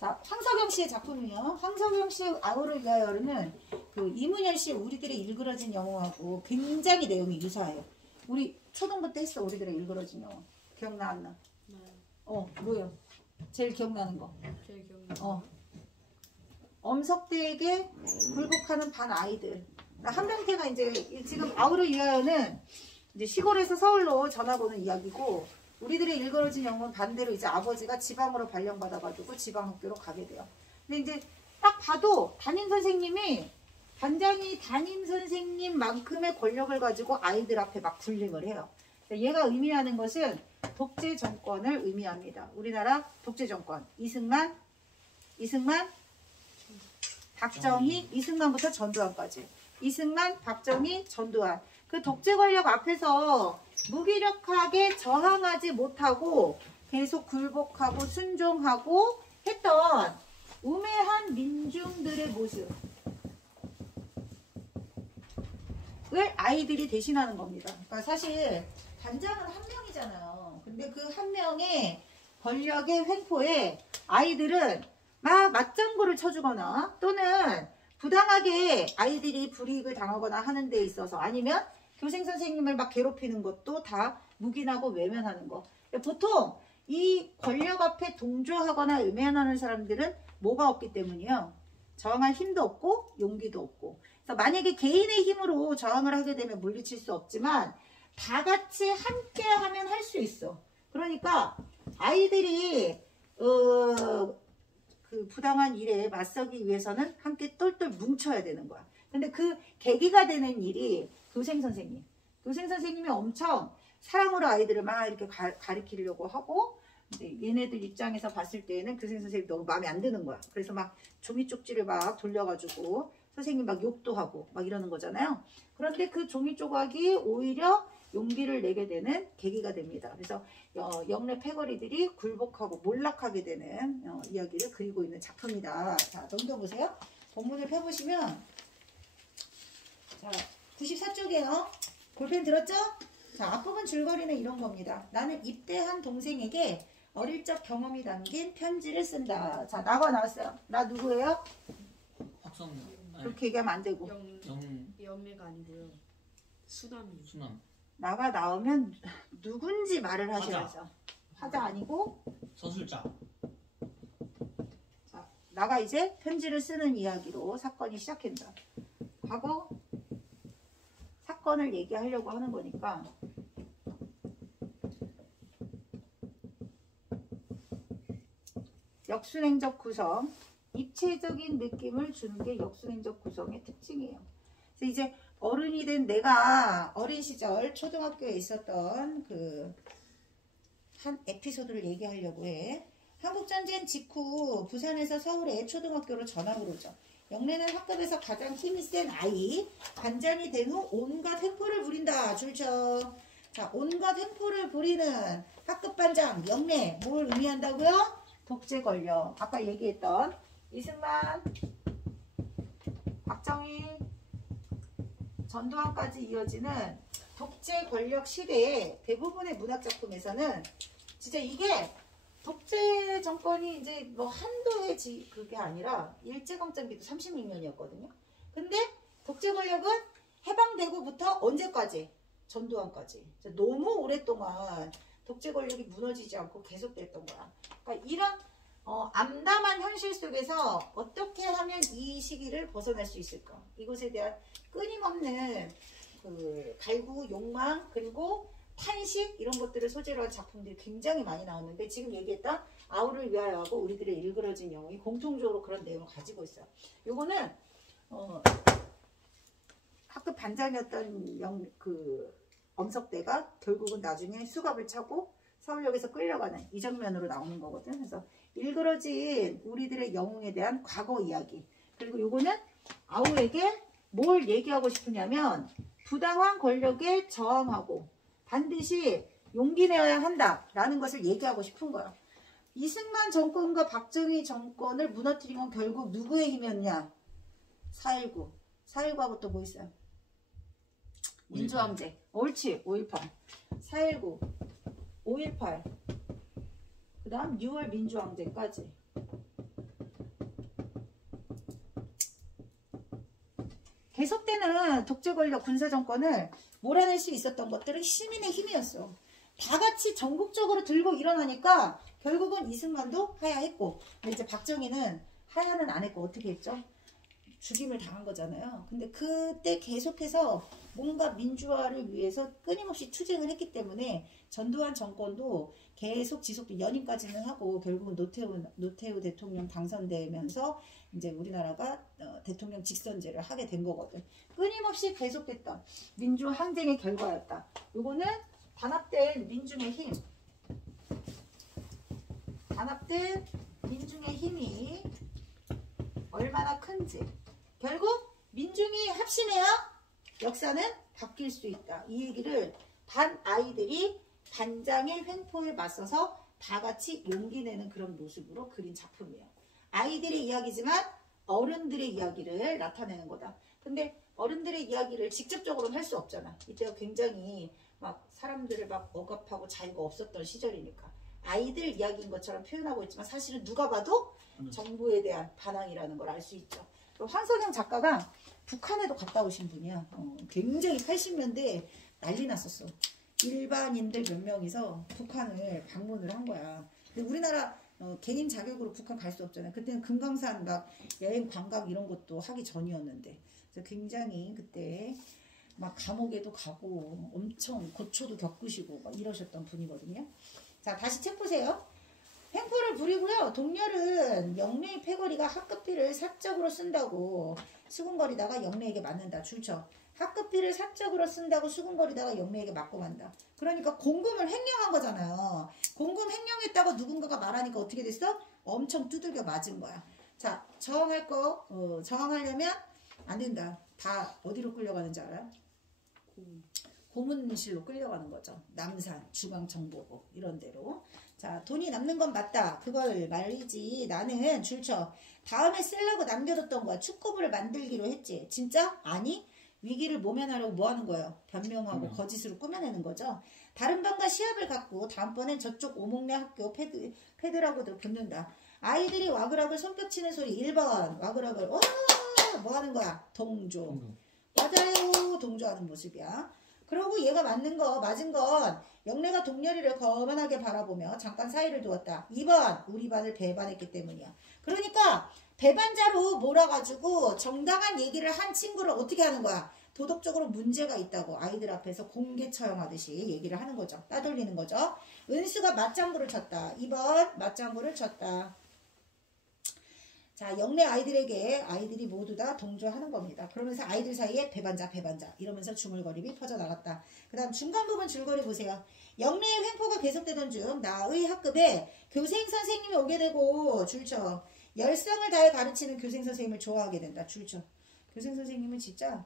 자, 황석영 씨의 작품이요. 황석영 씨의 아우를 위하여는 그 이문열 씨의 우리들의 일그러진 영웅하고 굉장히 내용이 유사해요. 우리 초등부 때 했어. 우리들의 일그러진 영웅. 기억나 안 나? 네. 뭐요? 제일 기억나는 거. 제일 기억나. 엄석대에게 굴복하는 반 아이들. 한명태가 이제 지금 아우를 위하여는 이제 시골에서 서울로 전학 오는 이야기고, 우리들의 일그러진 영웅은 반대로 이제 아버지가 지방으로 발령받아가지고 지방학교로 가게 돼요. 근데 이제 딱 봐도 담임 선생님이 반장이 담임 선생님만큼의 권력을 가지고 아이들 앞에 막 군림을 해요. 얘가 의미하는 것은 독재 정권을 의미합니다. 우리나라 독재 정권. 이승만, 박정희, 이승만부터 전두환까지. 이승만, 박정희, 전두환. 그 독재 권력 앞에서 무기력하게 저항하지 못하고 계속 굴복하고 순종하고 했던 우매한 민중들의 모습을 아이들이 대신하는 겁니다. 그러니까 사실 반장은 한 명이잖아요. 근데 그 한 명의 권력의 횡포에 아이들은 막 맞장구를 쳐주거나 또는 부당하게 아이들이 불이익을 당하거나 하는 데 있어서, 아니면 교생 선생님을 막 괴롭히는 것도 다 묵인하고 외면하는 거. 보통 이 권력 앞에 동조하거나 외면하는 사람들은 뭐가 없기 때문이요? 저항할 힘도 없고 용기도 없고. 그래서 만약에 개인의 힘으로 저항을 하게 되면 물리칠 수 없지만 다 같이 함께 하면 할 수 있어. 그러니까 아이들이 그 부당한 일에 맞서기 위해서는 함께 똘똘 뭉쳐야 되는 거야. 근데 그 계기가 되는 일이 교생 선생님이 엄청 사랑으로 아이들을 막 이렇게 가르치려고 하고, 얘네들 입장에서 봤을 때는 교생 선생님이 너무 마음에 안 드는 거야. 그래서 막 종이 쪽지를 막 돌려가지고 선생님 막 욕도 하고 막 이러는 거잖아요. 그런데 그 종이 조각이 오히려 용기를 내게 되는 계기가 됩니다. 그래서 영래 패거리들이 굴복하고 몰락하게 되는 이야기를 그리고 있는 작품이다. 자, 넘겨보세요. 본문을 펴보시면, 자, 94쪽에요. 볼펜 들었죠? 자, 앞부분 줄거리는 이런 겁니다. 나는 입대한 동생에게 어릴 적 경험이 담긴 편지를 쓴다. 자, 나가 나왔어요. 나 누구예요? 박성민. 그렇게 얘기하면 안 되고. 영매가 아니고요. 수남. 나가 나오면 누군지 말을 하셔야죠. 화자 아니고 서술자. 자, 나가 이제 편지를 쓰는 이야기로 사건이 시작한다. 과거 사건을 얘기하려고 하는 거니까 역순행적 구성, 입체적인 느낌을 주는 게 역순행적 구성의 특징이에요. 그래서 이제 어른이 된 내가 어린 시절 초등학교에 있었던 그 한 에피소드를 얘기하려고 해. 한국전쟁 직후 부산에서 서울에 초등학교로 전학을 오죠. 영래는 학급에서 가장 힘이 센 아이. 반장이 된 후 온갖 횡포를 부린다. 줄쳐. 자, 온갖 횡포를 부리는 학급 반장 영래. 뭘 의미한다고요? 독재 권력. 아까 얘기했던 이승만, 박정희, 전두환까지 이어지는 독재 권력 시대의 대부분의 문학작품에서는 진짜 이게 독재 정권이 이제 뭐 한도의 그게 아니라 일제강점기도 36년이었거든요. 근데 독재 권력은 해방되고부터 언제까지? 전두환까지. 너무 오랫동안 독재 권력이 무너지지 않고 계속됐던 거야. 그러니까 이런 암담한 현실 속에서 어떻게 하면 이 시기를 벗어날 수 있을까? 이것에 대한 끊임없는 그 갈구, 욕망, 그리고 탄식 이런 것들을 소재로 한 작품들이 굉장히 많이 나왔는데, 지금 얘기했던 아우를 위하여하고 우리들의 일그러진 영웅이 공통적으로 그런 내용을 가지고 있어요. 요거는 학급 반장이었던 그 엄석대가 결국은 나중에 수갑을 차고 서울역에서 끌려가는 이 장면으로 나오는 거거든. 그래서 일그러진 우리들의 영웅에 대한 과거 이야기. 그리고 요거는 아우에게 뭘 얘기하고 싶으냐면 부당한 권력에 저항하고 반드시 용기 내어야 한다라는 것을 얘기하고 싶은 거야. 이승만 정권과 박정희 정권을 무너뜨린 건 결국 누구의 힘이었냐? 4.19. 4.19하고 또 뭐 있어요? 민주항쟁. 옳지. 5.18. 4.19. 5.18. 그 다음 6월 민주항쟁까지. 계속되는 독재 권력 군사 정권을 몰아낼 수 있었던 것들은 시민의 힘이었어. 다 같이 전국적으로 들고 일어나니까 결국은 이승만도 하야했고, 근데 이제 박정희는 하야는 안 했고 어떻게 했죠? 죽임을 당한 거잖아요. 근데 그때 계속해서 뭔가 민주화를 위해서 끊임없이 투쟁을 했기 때문에 전두환 정권도 계속 지속돼 연임까지는 하고 결국은 노태우 대통령 당선되면서 이제 우리나라가 대통령 직선제를 하게 된 거거든. 끊임없이 계속됐던 민주화 항쟁의 결과였다. 요거는 단합된 민중의 힘. 단합된 민중의 힘이 얼마나 큰지. 결국 민중이 합심해야 역사는 바뀔 수 있다. 이 얘기를 반 아이들이 반장의 횡포에 맞서서 다 같이 용기 내는 그런 모습으로 그린 작품이에요. 아이들의 이야기지만 어른들의 이야기를 나타내는 거다. 근데 어른들의 이야기를 직접적으로는 할 수 없잖아. 이때가 굉장히 막 사람들을 막 억압하고 자유가 없었던 시절이니까. 아이들 이야기인 것처럼 표현하고 있지만 사실은 누가 봐도 정부에 대한 반항이라는 걸 알 수 있죠. 황석영 작가가 북한에도 갔다 오신 분이야. 굉장히 80년대에 난리 났었어. 일반인들 몇 명이서 북한을 방문을 한 거야. 근데 우리나라 개인 자격으로 북한 갈 수 없잖아요. 그때는 금강산 막 여행 관광 이런 것도 하기 전이었는데, 그래서 굉장히 그때 막 감옥에도 가고 엄청 고초도 겪으시고 막 이러셨던 분이거든요. 자, 다시 책 보세요. 횡포를 부리고요. 동렬은 영래의 패거리가 학급비를 사적으로 쓴다고 수군거리다가 영래에게 맞는다. 줄쳐. 학급비를 사적으로 쓴다고 수군거리다가 영래에게 맞고 만다. 그러니까 공금을 횡령한 거잖아요. 공금 횡령했다고 누군가가 말하니까 어떻게 됐어? 엄청 두들겨 맞은 거야. 자, 저항하려면 안 된다. 다 어디로 끌려가는지 알아요? 고문실로 끌려가는 거죠. 남산, 중앙정보국 이런 데로. 자, 돈이 남는 건 맞다. 그걸 말이지. 나는 줄쳐. 다음에 쓰려고 남겨뒀던 거야. 축구부를 만들기로 했지. 진짜? 아니. 위기를 모면하려고 뭐 하는 거예요? 변명하고 거짓으로 꾸며내는 거죠. 다른 반과 시합을 갖고 다음번엔 저쪽 오목내 학교 패드라고도 붙는다. 아이들이 와그락을 손뼉치는 소리 1번 와그락을 와 뭐 하는 거야? 동조. 맞아요. 동조하는 모습이야. 그러고 얘가 맞은 건 영래가 동렬이를 거만하게 바라보며 잠깐 사이를 두었다. 2번 우리 반을 배반했기 때문이야. 그러니까 배반자로 몰아가지고 정당한 얘기를 한 친구를 어떻게 하는 거야? 도덕적으로 문제가 있다고 아이들 앞에서 공개 처형하듯이 얘기를 하는 거죠. 따돌리는 거죠. 은수가 맞장구를 쳤다. 2번 맞장구를 쳤다. 자, 영래 아이들이 모두 다 동조하는 겁니다. 그러면서 아이들 사이에 배반자 이러면서 중얼거림이 퍼져나갔다. 그 다음 중간 부분 줄거리 보세요. 영래의 횡포가 계속되던 중 나의 학급에 교생 선생님이 오게 되고 줄쳐. 열성을 다해 가르치는 교생 선생님을 좋아하게 된다. 줄쳐. 교생 선생님은 진짜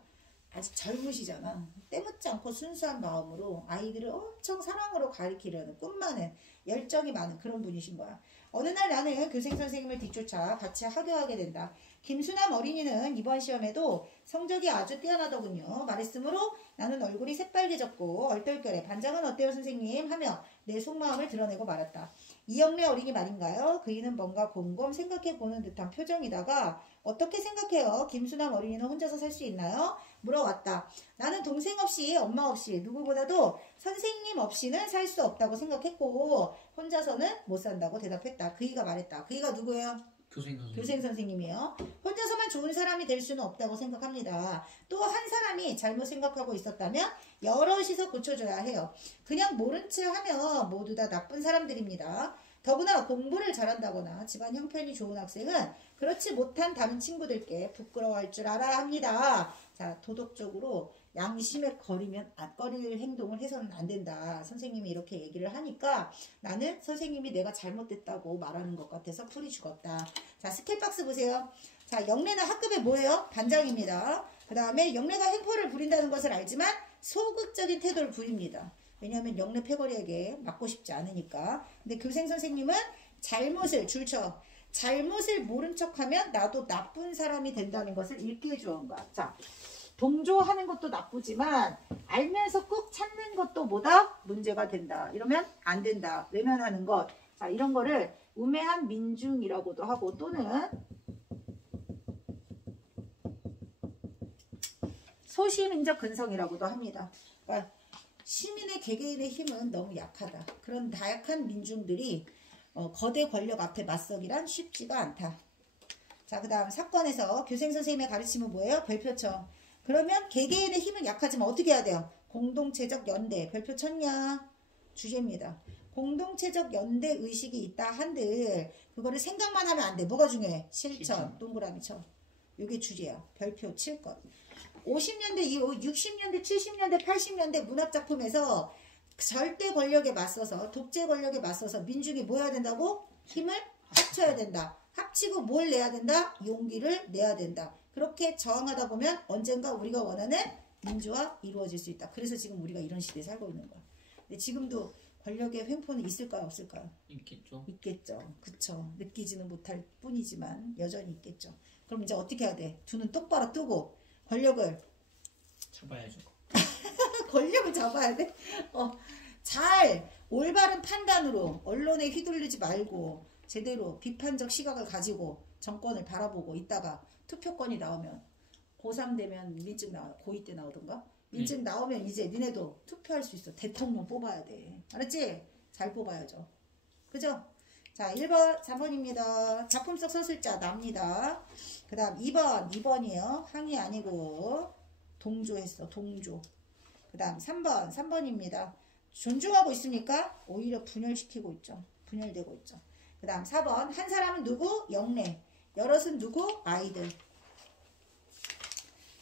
아직 젊으시잖아. 때묻지 않고 순수한 마음으로 아이들을 엄청 사랑으로 가르치려는 꿈만은 열정이 많은 그런 분이신 거야. 어느 날 나는 교생 선생님을 뒤쫓아 같이 하교하게 된다. 김수남 어린이는 이번 시험에도 성적이 아주 뛰어나더군요. 말했으므로 나는 얼굴이 새빨개졌고 얼떨결에 반장은 어때요 선생님? 하며 내 속마음을 드러내고 말았다. 이영래 어린이 말인가요? 그이는 뭔가 곰곰 생각해보는 듯한 표정이다가 어떻게 생각해요? 김수남 어린이는 혼자서 살 수 있나요? 물어왔다. 나는 동생 없이 엄마 없이 누구보다도 선생님 없이는 살 수 없다고 생각했고 혼자서는 못 산다고 대답했다. 그이가 말했다. 그이가 누구예요? 교생 선생님이에요. 혼자서만 좋은 사람이 될 수는 없다고 생각합니다. 또 한 사람이 잘못 생각하고 있었다면 여럿이서 고쳐줘야 해요. 그냥 모른 체 하면 모두 다 나쁜 사람들입니다. 더구나 공부를 잘한다거나 집안 형편이 좋은 학생은 그렇지 못한 다른 친구들께 부끄러워할 줄 알아야 합니다. 자, 도덕적으로 양심에 거릴 행동을 해서는 안 된다. 선생님이 이렇게 얘기를 하니까 나는 선생님이 내가 잘못됐다고 말하는 것 같아서 풀이 죽었다. 자, 스케일박스 보세요. 자, 영래는 학급에 뭐예요? 반장입니다. 그 다음에 영래가 횡포를 부린다는 것을 알지만 소극적인 태도를 부립니다. 왜냐하면 영래 패거리에게 맞고 싶지 않으니까. 근데 교생 선생님은 잘못을 줄쳐. 잘못을 모른 척하면 나도 나쁜 사람이 된다는 것을 읽게 해주는 거야. 자, 동조하는 것도 나쁘지만 알면서 꾹 참는 것도 뭐다? 문제가 된다. 이러면 안 된다. 외면하는 것. 자, 이런 거를 우매한 민중이라고도 하고 또는 소시민적 근성이라고도 합니다. 그러니까 시민의 개개인의 힘은 너무 약하다. 그런 다약한 민중들이 거대 권력 앞에 맞서기란 쉽지가 않다. 자, 그 다음 사건에서 교생선생님의 가르침은 뭐예요? 별표청. 그러면 개개인의 힘은 약하지만 어떻게 해야 돼요? 공동체적 연대. 별표 쳤냐? 주제입니다. 공동체적 연대 의식이 있다 한들 그거를 생각만 하면 안 돼. 뭐가 중요해? 실천. 동그라미 쳐. 이게 주제야. 별표 칠 것. 50년대 이후 60년대, 70년대, 80년대 문학작품에서 절대 권력에 맞서서 독재 권력에 맞서서 민중이 뭐 해야 된다고? 힘을 합쳐야 된다. 합치고 뭘 내야 된다? 용기를 내야 된다. 그렇게 저항하다 보면 언젠가 우리가 원하는 민주화 이루어질 수 있다. 그래서 지금 우리가 이런 시대에 살고 있는 거야. 근데 지금도 권력의 횡포는 있을까요? 없을까요? 있겠죠. 있겠죠. 그쵸. 느끼지는 못할 뿐이지만 여전히 있겠죠. 그럼 이제 어떻게 해야 돼? 두 눈 똑바로 뜨고 권력을 잡아야죠. 권력을 잡아야 돼? 잘 올바른 판단으로 언론에 휘둘리지 말고 제대로 비판적 시각을 가지고 정권을 바라보고 있다가 투표권이 나오면 고3 되면 민증 고2 때 나오던가 민증 나오면 이제 니네도 투표할 수 있어. 대통령 뽑아야 돼. 알았지? 잘 뽑아야죠. 그죠? 자, 1번, 3번입니다. 작품 속 서술자 납니다. 그 다음 2번이에요. 항이 아니고 동조했어. 동조. 그 다음 3번입니다. 존중하고 있습니까? 오히려 분열시키고 있죠. 분열되고 있죠. 그 다음 4번 한 사람은 누구? 영래. 여럿은 누구? 아이들.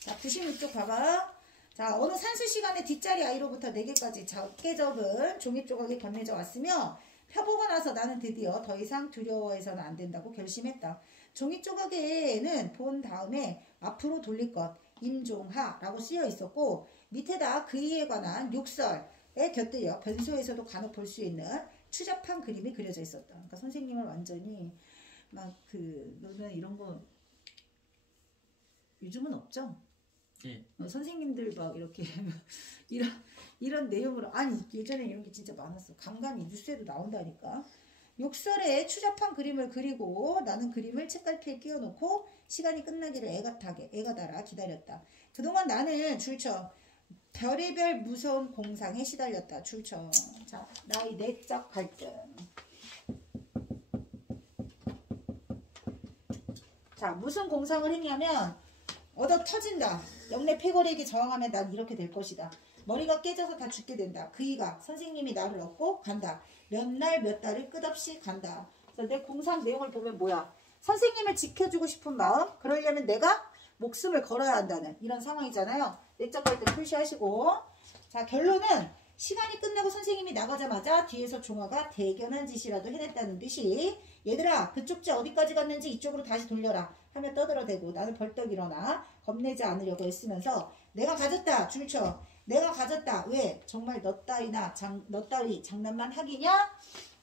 자, 96쪽 봐봐. 자, 어느 산수 시간에 뒷자리 아이로부터 4개까지 적게 적은 종이 조각이 건네져 왔으며 펴보고 나서 나는 드디어 더 이상 두려워해서는 안 된다고 결심했다. 종이 조각에는 본 다음에 앞으로 돌릴 것 임종하라고 쓰여 있었고 밑에다 그이에 관한 욕설에 곁들여 변소에서도 간혹 볼 수 있는 추잡한 그림이 그려져 있었다. 그러니까 선생님을 완전히 막 너는 이런 거 요즘은 없죠? 예. 선생님들 막 이렇게 이런 내용으로 아니 예전에 이런 게 진짜 많았어. 간간히 뉴스에도 나온다니까. 욕설에 추잡한 그림을 그리고 나는 그림을 책갈피에 끼워놓고 시간이 끝나기를 애가 달아 기다렸다. 그동안 나는 줄쳐 별의별 무서운 공상에 시달렸다. 줄쳐. 자, 나의 내적 갈등. 자, 무슨 공상을 했냐면 얻어 터진다. 영내 폐거력이 저항하면 난 이렇게 될 것이다. 머리가 깨져서 다 죽게 된다. 그이가 선생님이 나를 얻고 간다. 몇 날 몇 달을 끝없이 간다. 그래서 내 공상 내용을 보면 뭐야? 선생님을 지켜주고 싶은 마음, 그러려면 내가 목숨을 걸어야 한다는 이런 상황이잖아요. 내적 갈등 표시하시고. 자, 결론은 시간이 끝나고 선생님이 나가자마자 뒤에서 종아가 대견한 짓이라도 해냈다는 듯이 얘들아 그쪽 지 어디까지 갔는지 이쪽으로 다시 돌려라 하며 떠들어대고 나는 벌떡 일어나 겁내지 않으려고 애쓰면서 내가 가졌다 줄쳐 내가 가졌다 왜 정말 너 따위 장난만 하기냐.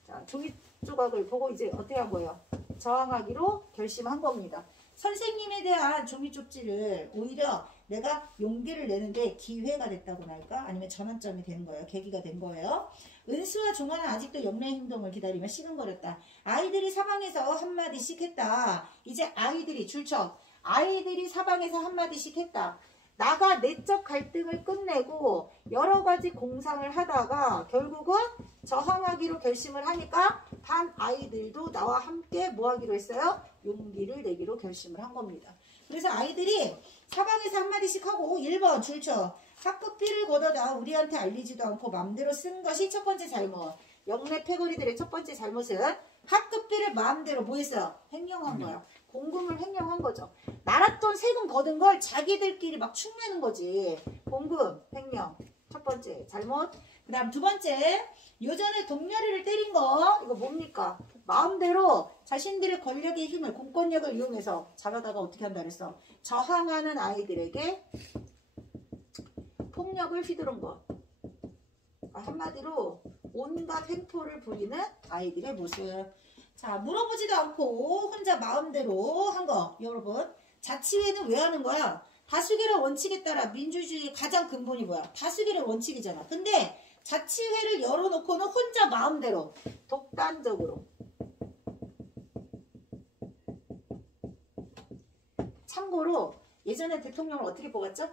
자, 종이 조각을 보고 이제 어떻게 한 거예요? 저항하기로 결심한 겁니다. 선생님에 대한 종이 쪽지를 오히려 내가 용기를 내는데 기회가 됐다고나 할까? 아니면 전환점이 된 거예요. 계기가 된 거예요. 은수와 종아는 아직도 영래의 행동을 기다리며 시근거렸다. 아이들이 사방에서 한마디씩 했다. 이제 아이들이 줄쳐 아이들이 사방에서 한마디씩 했다. 나가 내적 갈등을 끝내고 여러 가지 공상을 하다가 결국은 저항하기로 결심을 하니까 반 아이들도 나와 함께 뭐 하기로 했어요? 용기를 내기로 결심을 한 겁니다. 그래서 아이들이 사방에서 한마디씩 하고 1번 줄쳐 학급비를 걷어다 우리한테 알리지도 않고 맘대로 쓴 것이 첫 번째 잘못. 영내 패거리들의 첫 번째 잘못은 학급비를 마음대로 뭐 했어요? 횡령한 거야. 공금을 횡령한 거죠. 나랏돈 세금 거둔 걸 자기들끼리 막 축내는 거지. 공금, 횡령. 첫 번째 잘못. 그 다음 두 번째 요전에 동료리를 때린 거 이거 뭡니까? 마음대로 자신들의 권력의 힘을 공권력을 이용해서 자라다가 어떻게 한다 그랬어? 저항하는 아이들에게 폭력을 휘두른 것. 한마디로 온갖 횡포를 부리는 아이들의 모습. 자, 물어보지도 않고 혼자 마음대로 한 거. 여러분 자치회는 왜 하는 거야? 다수결의 원칙에 따라 민주주의의 가장 근본이 뭐야? 다수결의 원칙이잖아. 근데 자치회를 열어놓고는 혼자 마음대로 독단적으로. 참고로 예전에 대통령을 어떻게 뽑았죠?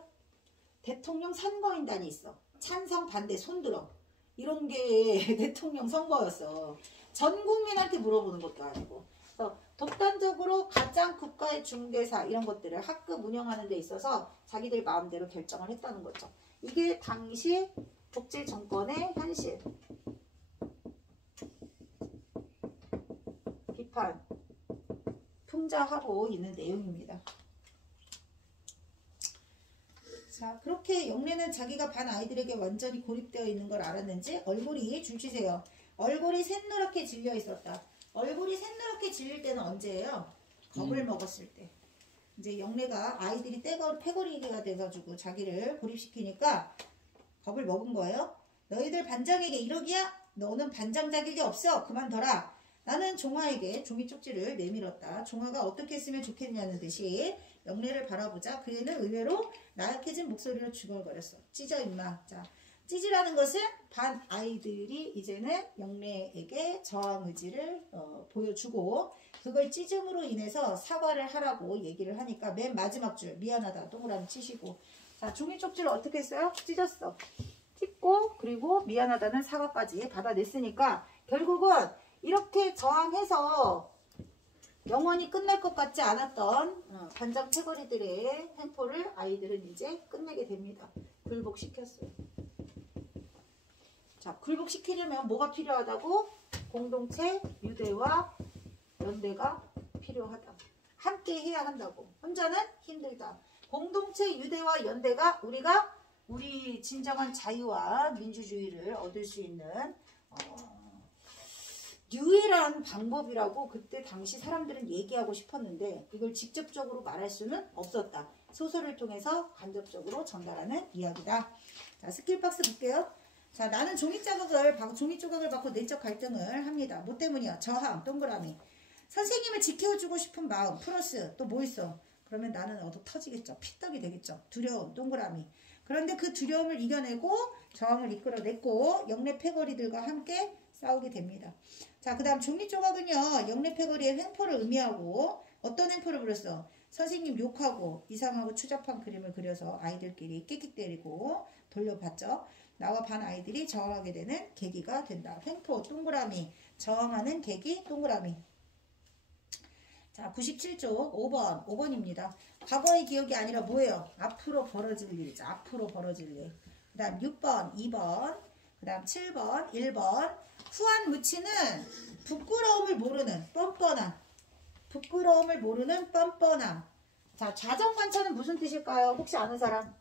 대통령 선거인단이 있어. 찬성 반대 손들어. 이런 게 대통령 선거였어. 전 국민한테 물어보는 것도 아니고. 그래서 독단적으로 가장 국가의 중개사 이런 것들을 학급 운영하는 데 있어서 자기들 마음대로 결정을 했다는 거죠. 이게 당시 독재 정권의 현실. 비판, 풍자하고 있는 내용입니다. 자, 그렇게 영래는 자기가 반 아이들에게 완전히 고립되어 있는 걸 알았는지 얼굴이 줄치세요. 얼굴이 샛노랗게 질려 있었다. 얼굴이 샛노랗게 질릴 때는 언제예요? 겁을 먹었을 때. 이제 영래가 아이들이 패거리가 돼가지고 자기를 고립시키니까 겁을 먹은 거예요. 너희들 반장에게 이러기야? 너는 반장 자격이 없어. 그만둬라. 나는 종아에게 종이 쪽지를 내밀었다. 종아가 어떻게 했으면 좋겠냐는 듯이 영래를 바라보자 그 애는 의외로 나약해진 목소리로 중얼거렸어. 찢어 임마. 자, 찢으라는 것은 반 아이들이 이제는 영래에게 저항 의지를 보여주고 그걸 찢음으로 인해서 사과를 하라고 얘기를 하니까 맨 마지막 줄 미안하다 동그라미 치시고 자 종이 쪽지를 어떻게 했어요? 찢었어. 찢고 그리고 미안하다는 사과까지 받아냈으니까 결국은 이렇게 저항해서 영원히 끝날 것 같지 않았던 반장 패거리들의 횡포를 아이들은 이제 끝내게 됩니다. 굴복시켰어요. 자, 굴복시키려면 뭐가 필요하다고? 공동체, 유대와 연대가 필요하다. 함께 해야 한다고. 혼자는 힘들다. 공동체, 유대와 연대가 우리 진정한 자유와 민주주의를 얻을 수 있는 유일한 방법이라고 그때 당시 사람들은 얘기하고 싶었는데 이걸 직접적으로 말할 수는 없었다. 소설을 통해서 간접적으로 전달하는 이야기다. 자, 스킬박스 볼게요. 자, 나는 종이 조각을 받고 내적 갈등을 합니다. 뭐 때문이야? 저항, 동그라미. 선생님을 지켜주고 싶은 마음, 플러스 또 뭐 있어? 그러면 나는 얻어 터지겠죠. 피떡이 되겠죠. 두려움, 동그라미. 그런데 그 두려움을 이겨내고 저항을 이끌어냈고 영래 패거리들과 함께 싸우게 됩니다. 자, 그 다음 종이 조각은요. 영래 패거리의 횡포를 의미하고 어떤 횡포를 그렸어? 선생님 욕하고 이상하고 추잡한 그림을 그려서 아이들끼리 끽끽대리고 돌려봤죠. 나와 반 아이들이 저항하게 되는 계기가 된다. 횡포, 동그라미, 저항하는 계기, 동그라미. 자, 97쪽 5번입니다. 과거의 기억이 아니라 뭐예요? 앞으로 벌어질 일이죠. 앞으로 벌어질 일. 그 다음 6번, 2번, 그 다음 7번, 1번. 후한 무치는 부끄러움을 모르는 뻔뻔함. 자, 자정관찰은 무슨 뜻일까요? 혹시 아는 사람?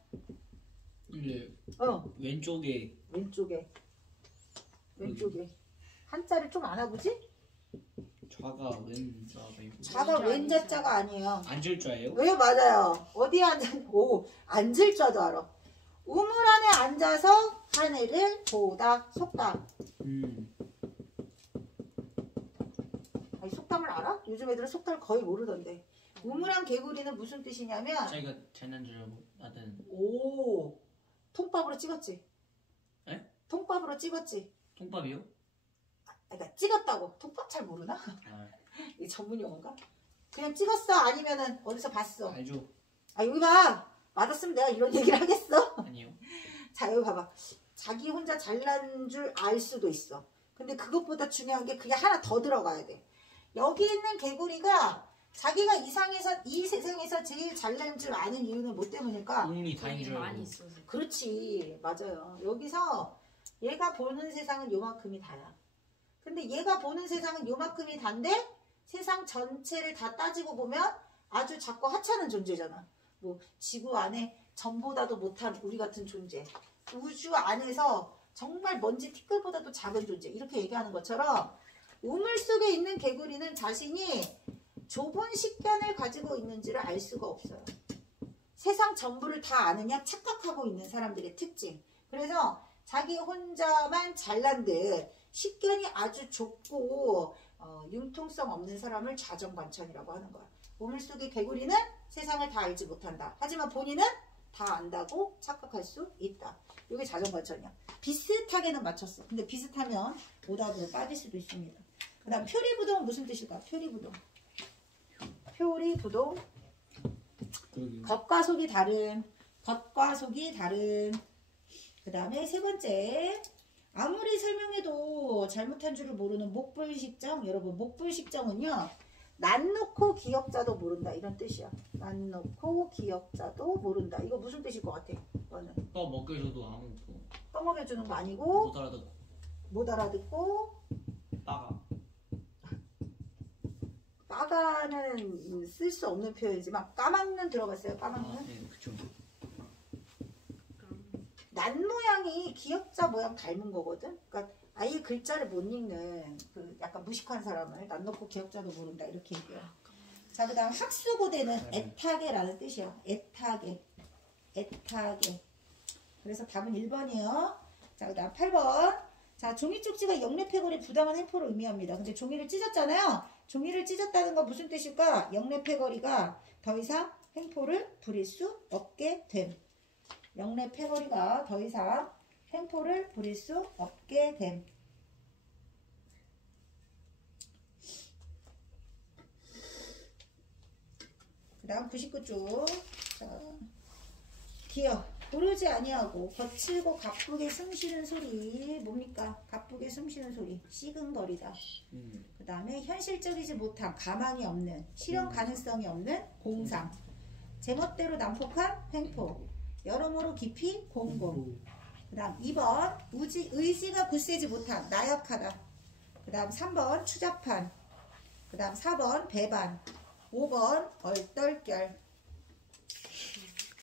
네. 왼쪽에. 여기. 한자를 좀 안 하보지? 좌가 왼자가 좌가 왼자자가 아니에요. 앉을 좌예요? 왜? 맞아요. 어디에 앉을 자도 알아. 우물 안에 앉아서 하늘을 보다. 속담. 아니, 속담을 알아? 요즘 애들은 속담을 거의 모르던데. 우물안 개구리는 무슨 뜻이냐면 자기가 잘난 줄 알고 나는 통밥으로 찍었지. 에? 통밥으로 찍었지. 통밥이요? 그러니까 찍었다고. 통밥 잘 모르나? 아, 이 전문 용어인가? 그냥 찍었어? 아니면은 어디서 봤어? 알죠. 아, 여기 봐. 맞았으면 내가 이런 얘기를 하겠어? 아니요. 자, 여기 봐봐. 자기 혼자 잘난 줄 알 수도 있어. 근데 그것보다 중요한 게 그게 하나 더 들어가야 돼. 여기 있는 개구리가 자기가 이 세상에서 제일 잘난 줄 아는 이유는 뭐 때문일까? 운이 다인 줄 많이 알고. 있어서. 그렇지. 맞아요. 여기서 얘가 보는 세상은 요만큼이 다야. 근데 얘가 보는 세상은 요만큼이 단데 세상 전체를 다 따지고 보면 아주 작고 하찮은 존재잖아. 뭐 지구 안에 전보다도 못한 우리 같은 존재. 우주 안에서 정말 먼지 티끌보다도 작은 존재. 이렇게 얘기하는 것처럼 우물 속에 있는 개구리는 자신이 좁은 식견을 가지고 있는지를 알 수가 없어요. 세상 전부를 다 아느냐 착각하고 있는 사람들의 특징. 그래서 자기 혼자만 잘난 듯 식견이 아주 좁고 융통성 없는 사람을 자정반천이라고 하는 거야. 우물 속의 개구리는 세상을 다 알지 못한다. 하지만 본인은 다 안다고 착각할 수 있다. 이게 자정반천이야. 비슷하게는 맞췄어. 근데 비슷하면 오답으로 빠질 수도 있습니다. 그 다음 표리부동은 무슨 뜻일까? 표리부동. 표리부동. 그러게요. 겉과 속이 다른 겉과 속이 다른. 그 다음에 세 번째, 아무리 설명해도 잘못한 줄을 모르는 목불식정. 여러분, 목불식정은요, 난 놓고 기억자도 모른다 이런 뜻이야. 난 놓고 기억자도 모른다. 이거 무슨 뜻일 것 같아? 이거는 먹여줘도 아무것도 떠먹여주는 거 아니고 못 알아듣고 못 알아듣고 빠가. 빠가는 쓸 수 없는 표현이지만 까막는 들어봤어요. 까막는. 네, 그쵸. 난 모양이 기억자 모양 닮은 거거든. 그러니까 아예 글자를 못 읽는 그 약간 무식한 사람을 난 놓고 기억자도 모른다 이렇게 얘기해요. 자, 그다음 학수고대는 애타게라는 뜻이야. 애타게. 그래서 답은 1번이에요. 자, 그다음 8번. 자, 종이 쪽지가 영래패거리 부당한 횡포를 의미합니다. 근데 종이를 찢었잖아요. 종이를 찢었다는 건 무슨 뜻일까? 영래패거리가 더 이상 횡포를 부릴 수 없게 됨. 영래패거리가 더 이상 횡포를 부릴 수 없게 됨. 그 다음 99쪽. 자, 기억. 고르지 아니하고 거칠고 가쁘게 숨쉬는 소리. 뭡니까? 가쁘게 숨쉬는 소리. 시근거리다. 그 다음에 현실적이지 못한, 가망이 없는, 실현 가능성이 없는 공상. 제멋대로 난폭한 횡포. 여러모로 깊이 공공. 그 다음 2번 의지가 굳세지 못한, 나약하다. 그 다음 3번 추잡한. 그 다음 4번 배반. 5번 얼떨결.